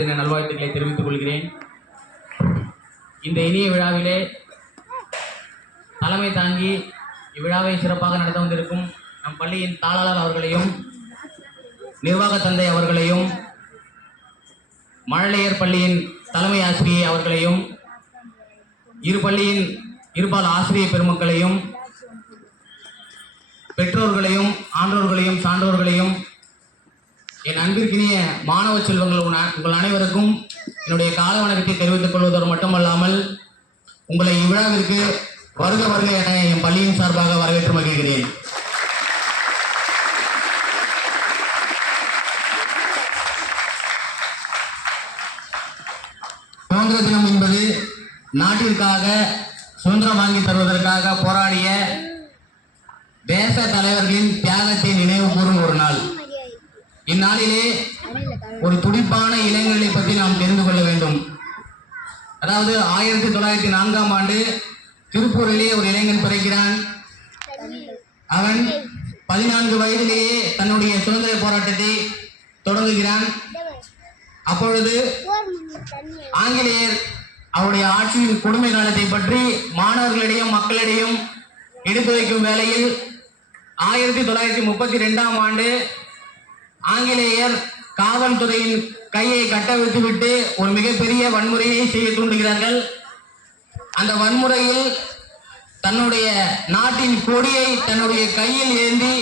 தின நல்வாழ்த்துக்களை தெரிவித்துக் கொள்கிறேன். இந்த இனிய விழாவிலே தலைமை தாங்கி இவ்விழாவை சிறப்பாக நடத்த வந்திருக்கும் நம் பள்ளியின் தாளாளர் அவர்களையும், நிர்வாக தந்தை அவர்களையும், மழலையர் பள்ளியின் தலைமை ஆசிரியை அவர்களையும், இரு பள்ளியின் இருபால் ஆசிரியர் பெருமக்களையும், பெற்றோர்களையும், ஆன்றோர்களையும், சான்றோர்களையும், என் அன்பிற்கினிய மாணவ செல்வங்கள் உங்கள் அனைவருக்கும் என்னுடைய கால வணக்கத்தை தெரிவித்துக் கொள்வதோடு மட்டுமல்லாமல் உங்களை இவ்விழாவிற்கு வருக வருக என என் பள்ளியின் சார்பாக வரவேற்று மகிழ்கிறேன். சுதந்திர தினம் என்பது நாட்டிற்காக சுதந்திரம் வாங்கி தருவதற்காக போராடிய தேச தலைவர்களின் தியாகத்தை நினைவு கூறும் ஒரு நாள். இந்நாளிலே ஒரு துடிப்பான இளைஞர்களை பற்றி நாம் தெரிந்து கொள்ள வேண்டும். அதாவது 1904ஆம் ஆண்டு திருப்பூரிலே ஒரு இளைஞன் பிறக்கிறான். அவன் 14 வயதிலேயே தன்னுடைய சுதந்திர போராட்டத்தை தொடங்குகிறான். அப்பொழுது ஆங்கிலேயர் அவருடைய ஆட்சியின் கொடுமை காலத்தை பற்றி மாணவர்களிடையும் மக்களிடையும் எடுத்து வைக்கும் வேளையில் 1932ஆம் ஆண்டு ஆங்கிலேயர் காவல்துறையின் கையை கட்டவிழ்த்துவிட்டு ஒரு மிகப்பெரிய வன்முறையை செய்ய தூண்டுகிறார்கள். அந்த வன்முறையில் தன்னுடைய நாட்டின் கொடியை தன்னுடைய கையில் ஏந்தி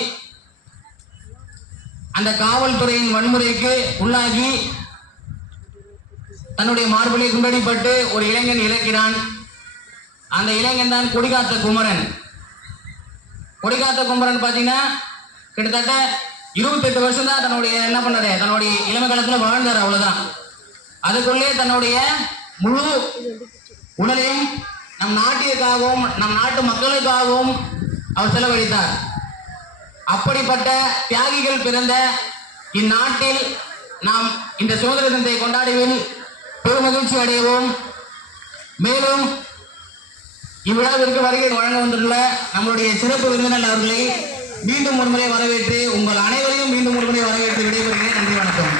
அந்த காவல்துறையின் வன்முறைக்கு உள்ளாகி தன்னுடைய மார்பிலை குண்டடிப்பட்டு ஒரு இளைஞன் இறக்கிறான். அந்த இளைஞன் தான் கொடிகாத்த குமரன். கொடிகாத்த குமரன் பார்த்தீங்கன்னா கிட்டத்தட்ட 28 வருஷம் தான் தன்னுடைய என்ன பண்ணாரு, தன்னுடைய இளமை காலத்தில் வாழ்ந்தார். அவ்வளவுதான். அதுக்குள்ளே தன்னுடைய முழு உடலையும் நம் நாட்டிற்காகவும் நம் நாட்டு மக்களுக்காகவும் அவர் செலவழித்தார். அப்படிப்பட்ட தியாகிகள் பிறந்த இந்நாட்டில் நாம் இந்த சுதந்திர தினத்தை கொண்டாடுவில் பெருமகிழ்ச்சி அடையவும், மேலும் இவ்விழாவிற்கு வருகை வழங்க வந்துள்ள நம்முடைய சிறப்பு விருந்தினர் அவர்களை மீண்டும் ஒருமுறை வரவேற்று உங்கள் அனைவரையும் மீண்டும் ஒருமுறை வரவேற்று விடைபெறுகிறேன். நன்றி, வணக்கம்.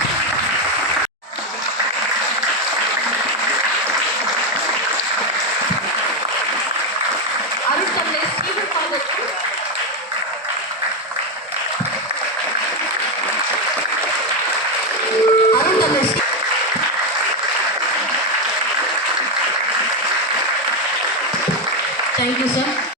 Thank you, sir.